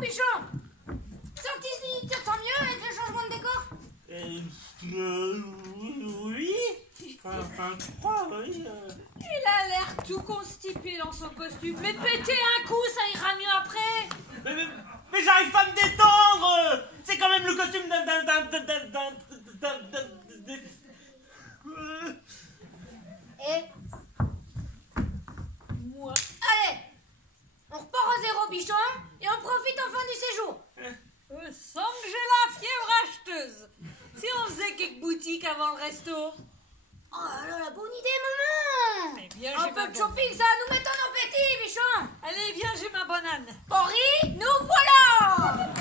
Bichon. Sorti, tu te sens mieux avec le changement de décor? Oui. Enfin, je crois, oui. Il a l'air tout constipé dans son costume. Mais pétez un coup, ça ira mieux après. Mais j'arrive pas à me détendre. C'est quand même le costume d'un... Et Moi. allez, on repart à zéro, Bichon, et on profite enfin du séjour. Sans que j'ai la fièvre acheteuse. Si on faisait quelques boutiques avant le resto. Oh là là, la bonne idée, maman. Mais viens, Un j'ai peu ma de bonne- shopping, ça va nous mettre en appétit, Bichon. Allez, viens, j'ai ma banane. Henri, nous voilà.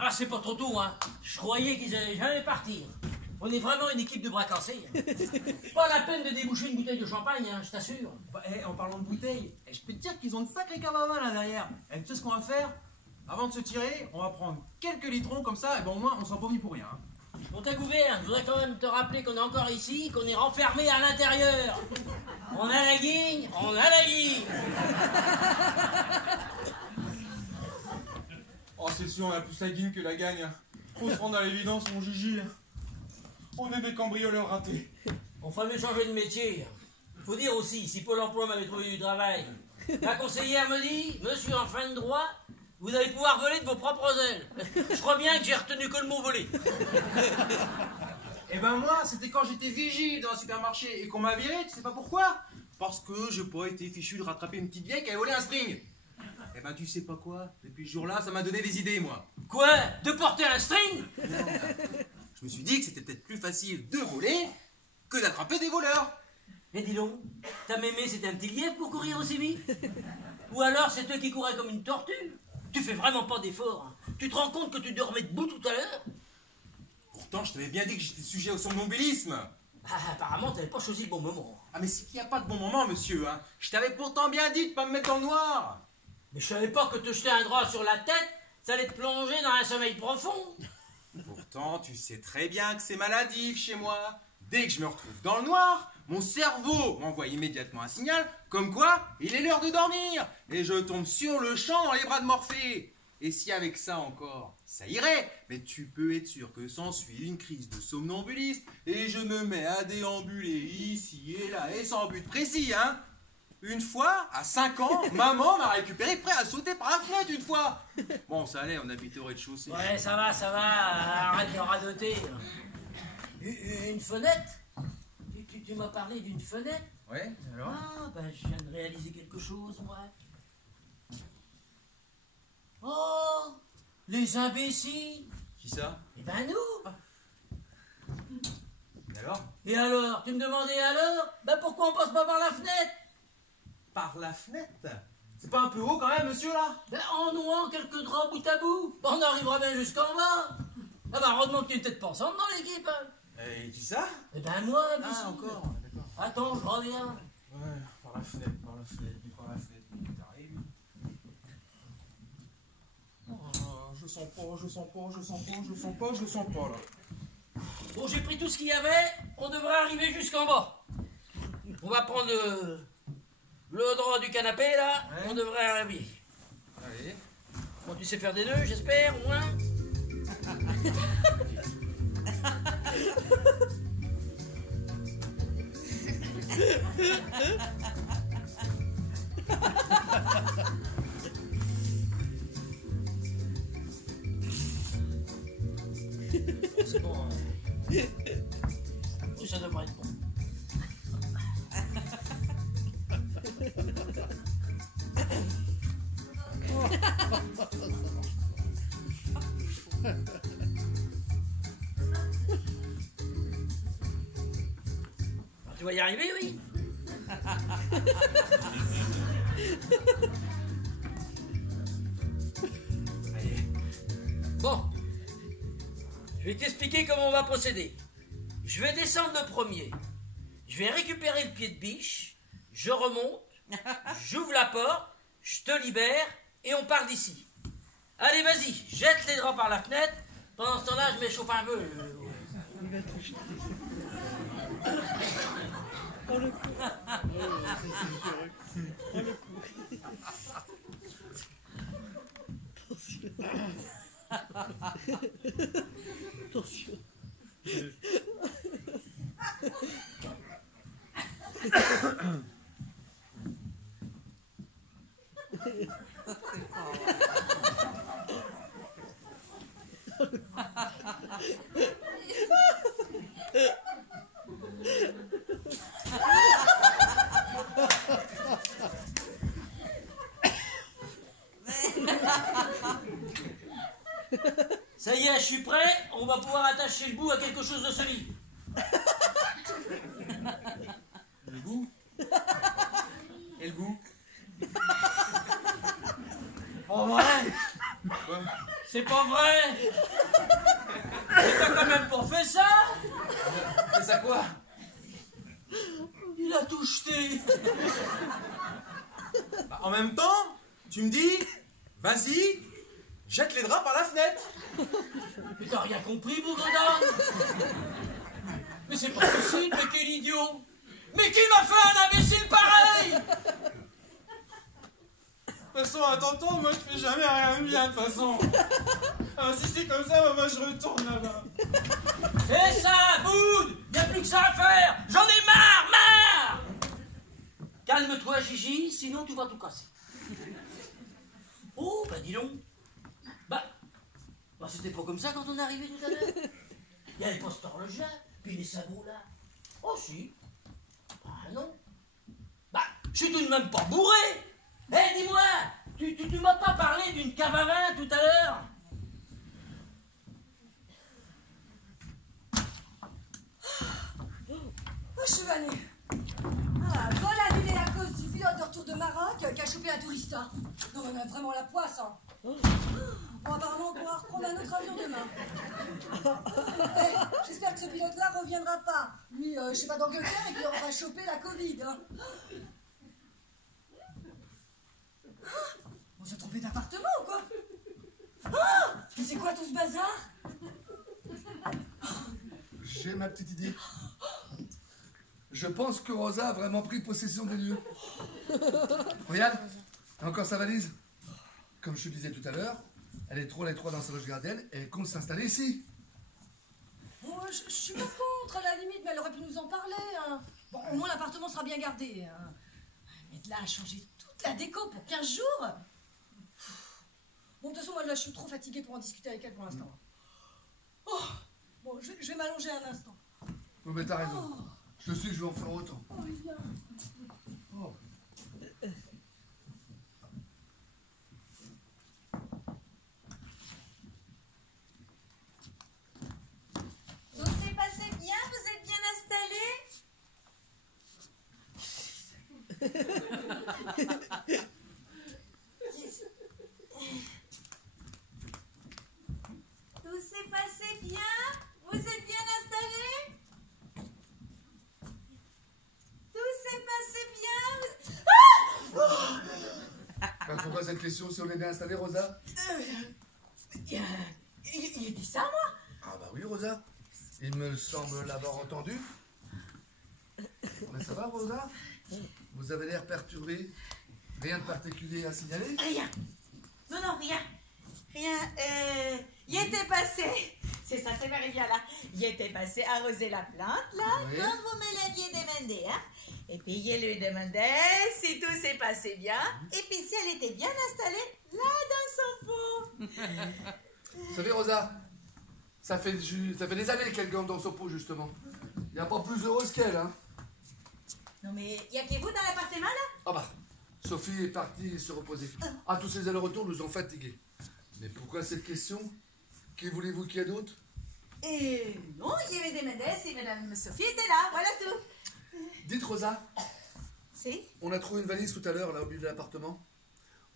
Ah, c'est pas trop tôt, hein. Je croyais qu'ils allaient jamais partir. On est vraiment une équipe de bras cassés. Pas la peine de déboucher une bouteille de champagne, hein, je t'assure. Bah, en parlant de bouteilles, je peux te dire qu'ils ont une sacrée cave à vin là derrière. Et tu sais ce qu'on va faire? Avant de se tirer, on va prendre quelques litrons comme ça, et ben au moins on sera pas venu pour rien. Hein. Pour ta gouverne, je voudrais quand même te rappeler qu'on est encore ici, qu'on est renfermé à l'intérieur. On a la guigne, on a la guigne. Oh, c'est sûr, on a plus la guine que la gagne. Faut se rendre à l'évidence, mon Gigi. On est des cambrioleurs ratés. On ferait mieux changer de métier. Faut dire aussi, si Pôle emploi m'avait trouvé du travail, ma conseillère me dit, monsieur en fin de droit, vous allez pouvoir voler de vos propres ailes. Je crois bien que j'ai retenu que le mot voler. Et ben moi, c'était quand j'étais vigile dans un supermarché et qu'on m'a viré, tu sais pas pourquoi? Parce que j'ai pas été fichu de rattraper une petite vieille qui avait volé un string. Et ben tu sais pas quoi, depuis ce jour-là, ça m'a donné des idées, moi. Quoi? De porter un string? Je me suis dit que c'était peut-être plus facile de voler que d'attraper des voleurs. Mais dis donc, ta mémé c'était un petit lièvre pour courir aussi vite? Ou alors c'est toi qui courais comme une tortue? Tu fais vraiment pas d'effort. Hein. Tu te rends compte que tu dormais debout tout à l'heure? Pourtant, je t'avais bien dit que j'étais sujet au somnambulisme. Ah, apparemment t'avais pas choisi le bon moment. Ah mais c'est qu'il n'y a pas de bon moment, monsieur. Hein. Je t'avais pourtant bien dit de pas me mettre dans le noir. Mais je savais pas que te jeter un drap sur la tête, ça allait te plonger dans un sommeil profond. Pourtant, tu sais très bien que c'est maladif chez moi. Dès que je me retrouve dans le noir, mon cerveau m'envoie immédiatement un signal comme quoi il est l'heure de dormir. Et je tombe sur le champ dans les bras de Morphée. Et si avec ça encore, ça irait, mais tu peux être sûr que s'ensuit une crise de somnambulisme et je me mets à déambuler ici et là et sans but précis, hein. Une fois, à 5 ans, maman m'a récupéré prêt à sauter par la fenêtre une fois. Bon, ça allait, on habitait au rez-de-chaussée. Ouais, ça va, arrête de radoter. Une fenêtre? Tu m'as parlé d'une fenêtre? Ouais, alors? Ah, ben je viens de réaliser quelque chose, moi. Oh, les imbéciles! Qui ça? Eh ben nous! Et alors? Et alors? Tu me demandais alors? Ben pourquoi on passe pas par la fenêtre? Par la fenêtre? C'est pas un peu haut quand même, monsieur, là? Ben en nouant quelques draps bout à bout, on arrivera bien jusqu'en bas. Ah ben heureusement que tu es peut-être pensante dans l'équipe. Hein. Et qui ça? Eh ben moi, Ah, imbécile. encore, d'accord. Attends, je reviens. Ouais, par la fenêtre, par la fenêtre, t'arrives. Oh, je sens pas, là. Bon, j'ai pris tout ce qu'il y avait, on devrait arriver jusqu'en bas. On va prendre le drap du canapé, là, Ouais. on devrait arriver. Allez. Bon, tu sais faire des nœuds, j'espère, au moins. C'est bon. Hein. Oui, ça devrait être bon. Tu vas y arriver, oui. Bon, je vais t'expliquer comment on va procéder. Je vais descendre le premier. Je vais récupérer le pied de biche. Je remonte. J'ouvre la porte. Je te libère. Et on part d'ici. Allez, vas-y. Jette les draps par la fenêtre. Pendant ce temps-là, je m'échauffe un peu. Il va tout jeter. Oh le coup. Oh le coup. Attention. Ça y est, je suis prêt. On va pouvoir attacher le bout à quelque chose de solide. Le goût. Et le goût. Pas vrai. Quoi? C'est pas vrai. C'est pas quand même pour faire ça. C'est ça quoi? Il a tout jeté. Bah, en même temps, tu me dis, vas-y, jette les draps par la fenêtre. Mais t'as rien compris, bougre d'âne. Mais c'est pas possible, mais quel idiot. Mais qui m'a fait un imbécile pareil? De toute façon, à t'entendre, moi je fais jamais rien de bien de toute façon. Alors, si c'est comme ça, moi je retourne là-bas. C'est ça, Boud. Y'a plus que ça à faire. J'en ai marre. Calme-toi, Gigi, sinon tu vas tout casser. Oh, bah dis donc. Bah c'était pas comme ça quand on est arrivé tout à l'heure. Il y avait pas cette horloge là, puis les sabots là. Oh si. Bah non. Bah, je suis tout de même pas bourré. Eh, dis-moi, tu m'as pas parlé d'une cave à vin tout à l'heure? Oh, chevalet. Ah, vol annulé à cause du pilote de retour de Maroc qui a chopé un tourista. Non, on a vraiment la poisse, hein. Bon, apparemment, on pourra reprendre un autre avion demain. J'espère que ce pilote-là reviendra pas. Lui, je sais pas d'Angleterre et qu'il aura chopé la Covid. Hein. On s'est trompé d'appartement ou quoi? Mais c'est quoi tout ce bazar? J'ai ma petite idée. Je pense que Rosa a vraiment pris possession des lieux. Regarde, encore sa valise. Comme je te disais tout à l'heure, elle est trop à l'étroit dans sa loge gardienne et elle compte s'installer ici. Oh, je suis pas contre, à la limite, mais elle aurait pu nous en parler. Hein. Bon, au moins l'appartement sera bien gardé. Hein. Mais de là à changer toute la déco pour 15 jours. Bon, de toute façon, moi là, je suis trop fatiguée pour en discuter avec elle pour l'instant. Oh, bon, je vais m'allonger un instant. Oh, mais t'as raison. Je sais que je vais en faire autant. Oh, viens. Oh. Tout s'est passé bien, vous êtes bien installés? Tout s'est passé bien? Vous êtes bien installés? Tout s'est passé bien? Pourquoi cette question si on est bien installé, Rosa? Il dit ça, moi? Ah bah oui, Rosa. Il me semble l'avoir entendu. Mais ça va, Rosa? Vous avez l'air perturbé. Rien de particulier à signaler? Rien. Non, non, rien. Rien. Il était passé. C'est ça, c'est Marie-Via là. Il était passé arroser la plante, là, Oui. comme vous me l'aviez demandé, hein. Et puis il lui demandait si tout s'est passé bien. Et puis si elle était bien installée, là, dans son pot. Vous savez, Rosa, ça fait des années qu'elle gagne dans son pot, justement. Il n'y a pas plus heureuse qu'elle, hein. Non, mais y a que vous dans l'appartement, là? Ah bah, Sophie est partie se reposer. Ah, tous ces allers-retours nous ont fatigués. Mais pourquoi cette question? Qui voulez-vous qu'il y ait d'autre? Et non, il y avait demandé si Madame Sophie était là, voilà tout. Dites, Rosa, Si? on a trouvé une valise tout à l'heure, là, au milieu de l'appartement.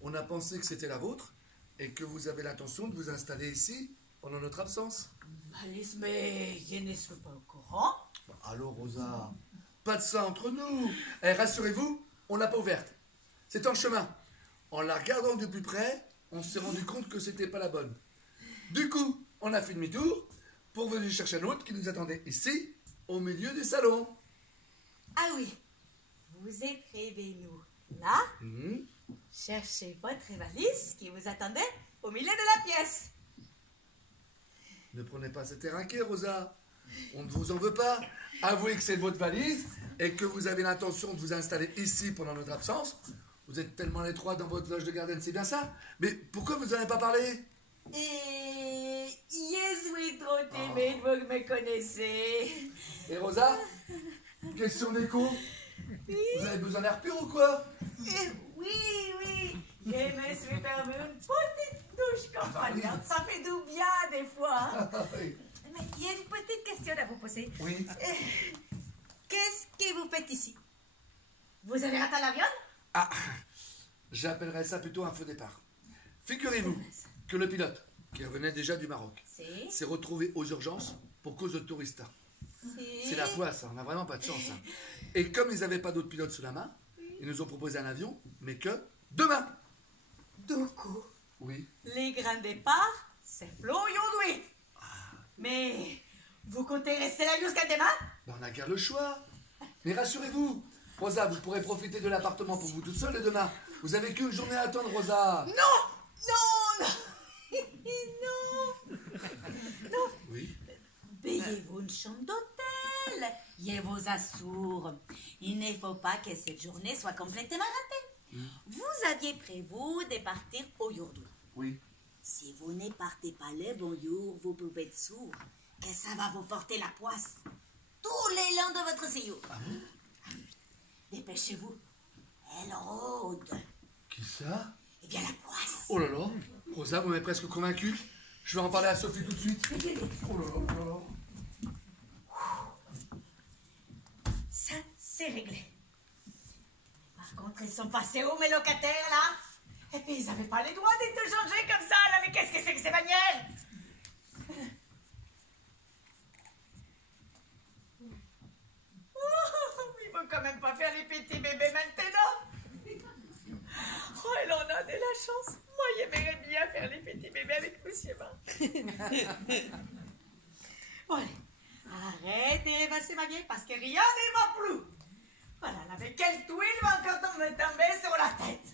On a pensé que c'était la vôtre et que vous avez l'intention de vous installer ici pendant notre absence. Alice, mais je ne suis pas au courant. Bah, allô, Rosa, pas de ça entre nous. Eh, rassurez-vous, on l'a pas ouverte. C'est en chemin. En la regardant de plus près, on s'est rendu compte que c'était pas la bonne. Du coup, on a fait demi-tour pour venir chercher un autre qui nous attendait ici, au milieu du salon. Ah oui, vous écrivez-nous là, Mhm. cherchez votre valise qui vous attendait au milieu de la pièce. Ne prenez pas cet air inquiet, Rosa. On ne vous en veut pas. Avouez que c'est votre valise et que vous avez l'intention de vous installer ici pendant notre absence. Vous êtes tellement étroit dans votre loge de gardienne, c'est bien ça. Mais pourquoi vous n'en avez pas parlé? Et je suis trop timide, vous me connaissez. Et Rosa, question d'écho. Vous avez besoin d'air pur ou quoi? Oui, je me suis permis une petite douche compagnonne. Ça fait du bien des fois. Oui. Mais il y a une petite question à vous poser. Oui. Qu'est-ce que vous faites ici? Vous avez raté l'avion? Ah, j'appellerais ça plutôt un faux départ. Figurez-vous que le pilote, qui revenait déjà du Maroc, s'est retrouvé aux urgences pour cause de tourista. C'est la poisse, hein, on n'a vraiment pas de chance. Hein. Et comme ils n'avaient pas d'autres pilotes sous la main, ils nous ont proposé un avion, mais que demain. Du coup, Oui. les grands départs, c'est aujourd'hui. Mais vous comptez rester là jusqu'à demain? Ben, on n'a qu'à le choix. Mais rassurez-vous, Rosa, vous pourrez profiter de l'appartement pour vous toute seule et demain. Vous avez qu'une journée à attendre, Rosa. Non. Non. Oui. Payez-vous une chambre d'hôtel. Je vous assure, il ne faut pas que cette journée soit complètement ratée. Vous aviez prévu de partir aujourd'hui. Oui. Si vous ne partez pas le bon jour, vous pouvez être sûr que ça va vous porter la poisse tout le long de votre séjour. Dépêchez-vous. Elle rôde. Qui ça? Eh bien, la poisse. Oh là là. Rosa, vous m'avez presque convaincu. Je vais en parler à Sophie tout de suite. Oh là là, oh là là. Ça, c'est réglé. Par contre, ils sont passés où, mes locataires, là? Et puis, ils n'avaient pas les droits de te changer comme ça, là. Mais qu'est-ce que c'est que ces manières? Oh, ils vont quand même pas faire les petits bébés maintenant. Oh, elle en a de la chance. Moi, j'aimerais bien faire les petits bébés avec Monsieur Bain. Bon, allez. Arrête de rêvasser ma vieille parce que rien ne va plus. Voilà, avec quelle tuile va encore me tomber sur la tête?